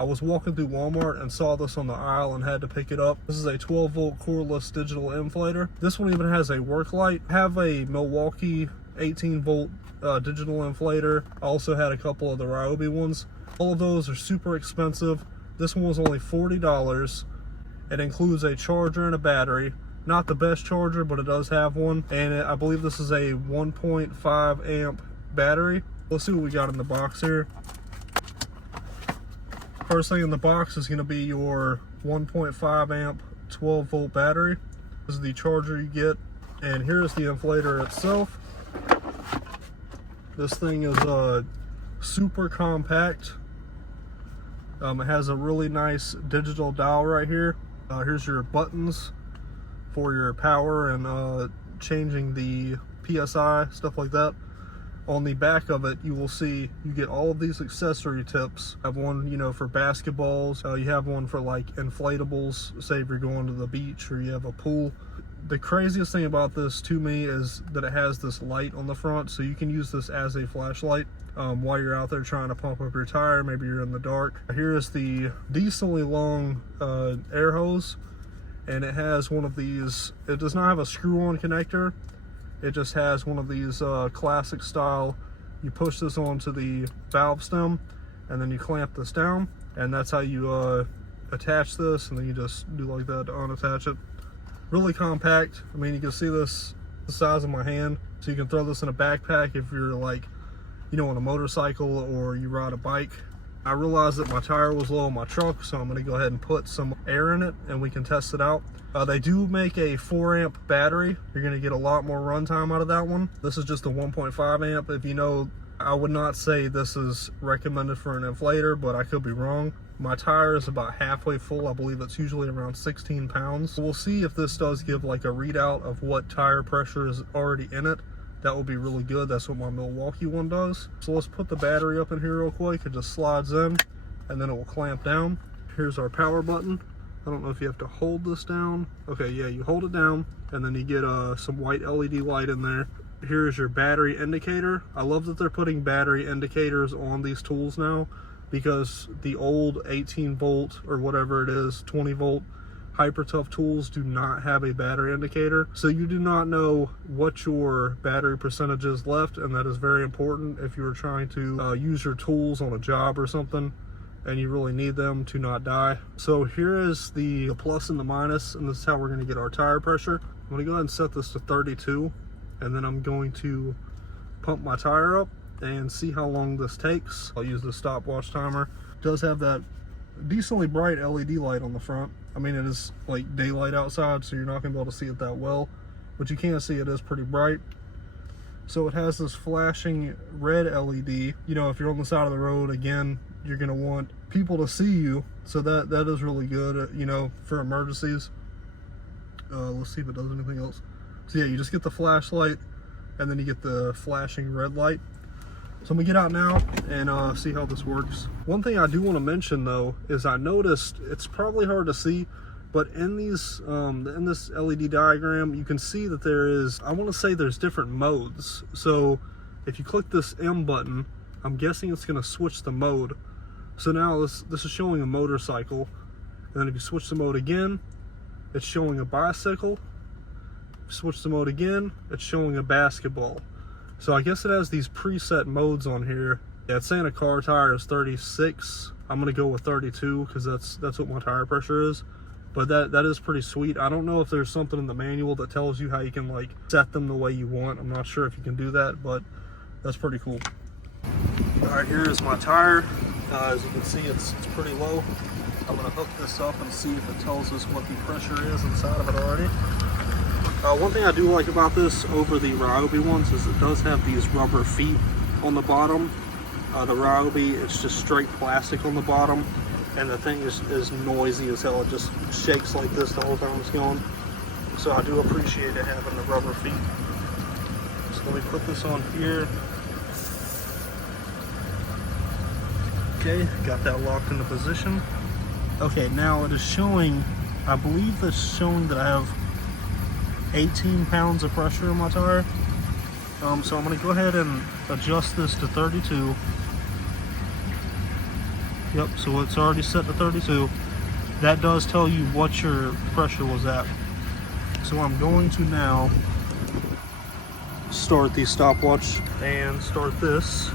I was walking through Walmart and saw this on the aisle and had to pick it up. This is a 12-volt cordless digital inflator. This one even has a work light. I have a Milwaukee 18-volt digital inflator. I also had a couple of the Ryobi ones. All of those are super expensive. This one was only $40. It includes a charger and a battery. Not the best charger, but it does have one. And I believe this is a 1.5 amp battery. Let's see what we got in the box here. First thing in the box is going to be your 1.5 amp 12 volt battery. This is the charger you get, and here's the inflator itself. This thing is super compact. It has a really nice digital dial right here. Here's your buttons for your power and changing the PSI, stuff like that. On the back of it, you will see you get all of these accessory tips. I have one, you know, for basketballs. You have one for like inflatables, say if you're going to the beach or you have a pool. The craziest thing about this to me is that it has this light on the front, so you can use this as a flashlight while you're out there trying to pump up your tire. Maybe you're in the dark. Here is the decently long air hose, and it has one of these. It does not have a screw-on connector. It just has one of these classic style. You push this onto the valve stem and then you clamp this down, and that's how you attach this, and then you just do like that to unattach it. Really compact. I mean, you can see this the size of my hand, so you can throw this in a backpack if you're like, you know, on a motorcycle or you ride a bike. I realized that my tire was low on my truck, so I'm going to go ahead and put some air in it and we can test it out. They do make a 4 amp battery. You're going to get a lot more runtime out of that one. This is just a 1.5 amp. If you know, I would not say this is recommended for an inflator, but I could be wrong. My tire is about halfway full. I believe it's usually around 16 pounds. We'll see if this does give like a readout of what tire pressure is already in it. That will be really good. That's what my Milwaukee one does. So let's put the battery up in here real quick. It just slides in and then it will clamp down. Here's our power button. I don't know if you have to hold this down. Okay, yeah, you hold it down and then you get some white LED light in there. Here's your battery indicator. I love that they're putting battery indicators on these tools now, because the old 18 volt or whatever it is, 20 volt hyper tough tools do not have a battery indicator. So you do not know what your battery percentage is left, and that is very important if you are trying to use your tools on a job or something and you really need them to not die. So here is the plus and the minus, and this is how we're going to get our tire pressure. I'm going to go ahead and set this to 32, and then I'm going to pump my tire up and see how long this takes. I'll use the stopwatch timer. It does have that decently bright LED light on the front. I mean, it is like daylight outside, so you're not going to be able to see it that well, but you can see it is pretty bright. So it has this flashing red LED. You know, if you're on the side of the road, again, you're going to want people to see you, so that is really good, you know, for emergencies. Let's see if it does anything else. So yeah, you just get the flashlight and then you get the flashing red light. So I'm gonna get out now and see how this works. One thing I do want to mention though is I noticed, it's probably hard to see, but in these in this LED diagram, you can see that there is, I want to say there's different modes. So if you click this M button, I'm guessing it's going to switch the mode. So now this is showing a motorcycle, and then if you switch the mode again, it's showing a bicycle. Switch the mode again, it's showing a basketball. So I guess it has these preset modes on here. Yeah, it's saying a car tire is 36. I'm gonna go with 32 because that's what my tire pressure is. But that is pretty sweet. I don't know if there's something in the manual that tells you how you can like set them the way you want. I'm not sure if you can do that, but that's pretty cool. All right, here is my tire. As you can see, it's pretty low. I'm gonna hook this up and see if it tells us what the pressure is inside of it already. One thing I do like about this over the Ryobi ones is it does have these rubber feet on the bottom. The Ryobi, it's just straight plastic on the bottom, and the thing is noisy as hell. It just shakes like this the whole time it's going. So I do appreciate it having the rubber feet. So let me put this on here. Okay, got that locked into position. Okay, now it is showing, I believe it's showing that I have 18 pounds of pressure in my tire. So I'm going to go ahead and adjust this to 32. Yep, so it's already set to 32. That does tell you what your pressure was at. So I'm going to now start the stopwatch and start this.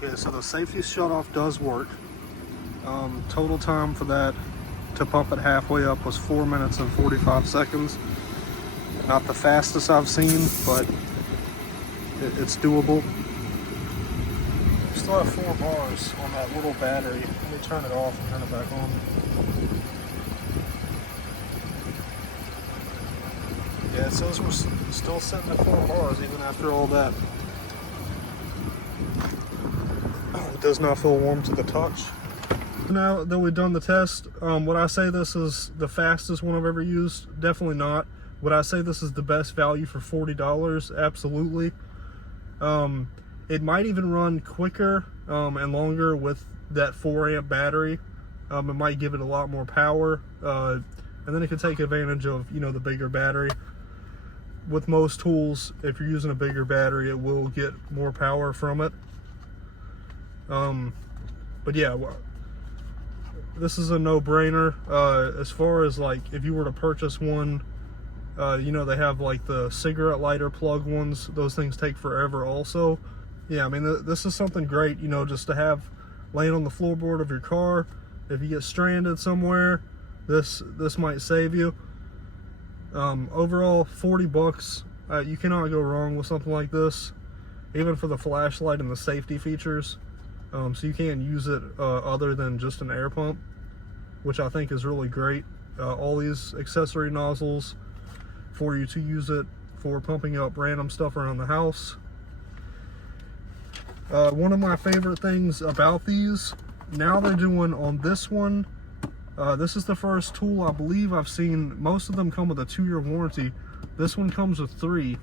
Okay, so the safety shutoff does work. Total time for that to pump it halfway up was 4 minutes and 45 seconds. Not the fastest I've seen, but it's doable. Still have 4 bars on that little battery. Let me turn it off and turn it back on. Yeah, it says we're still sitting at 4 bars even after all that. It does not feel warm to the touch. Now that we've done the test, would I say this is the fastest one I've ever used? Definitely not. Would I say this is the best value for $40? Absolutely. It might even run quicker and longer with that 4 amp battery. It might give it a lot more power, and then it can take advantage of, you know, the bigger battery. With most tools, if you're using a bigger battery, it will get more power from it. But yeah, this is a no-brainer. As far as like if you were to purchase one, you know, they have like the cigarette lighter plug ones. Those things take forever also. Yeah, I mean, this is something great, you know, just to have laying on the floorboard of your car. If you get stranded somewhere, this might save you. Overall, 40 bucks. You cannot go wrong with something like this, even for the flashlight and the safety features. So you can use it other than just an air pump, which I think is really great. All these accessory nozzles for you to use it for pumping up random stuff around the house. One of my favorite things about these, now they're doing on this one, this is the first tool I believe I've seen. Most of them come with a 2-year warranty. This one comes with 3.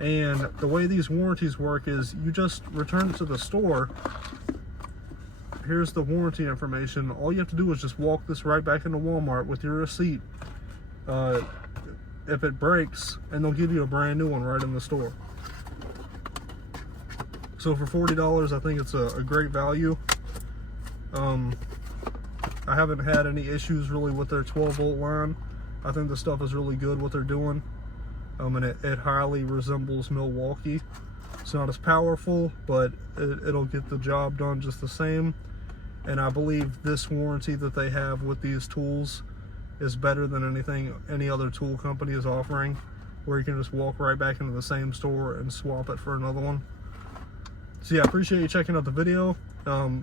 And the way these warranties work is you just return it to the store. Here's the warranty information. All you have to do is just walk this right back into Walmart with your receipt. If it breaks, and they'll give you a brand new one right in the store. So for $40, I think it's a great value. I haven't had any issues really with their 12-volt line. I think the stuff is really good what they're doing. And it highly resembles Milwaukee. It's not as powerful, but it'll get the job done just the same. And I believe this warranty that they have with these tools is better than anything any other tool company is offering, where you can just walk right back into the same store and swap it for another one. So yeah, I appreciate you checking out the video.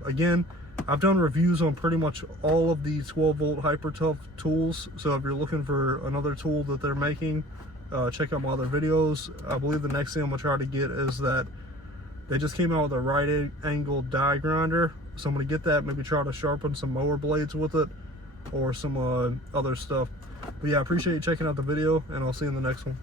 Again, I've done reviews on pretty much all of the 12-volt HyperTough tools. So if you're looking for another tool that they're making, check out my other videos. I believe the next thing I'm gonna try to get is that they just came out with a right angle die grinder. So I'm gonna get that, maybe try to sharpen some mower blades with it or some other stuff. But yeah, I appreciate you checking out the video, and I'll see you in the next one.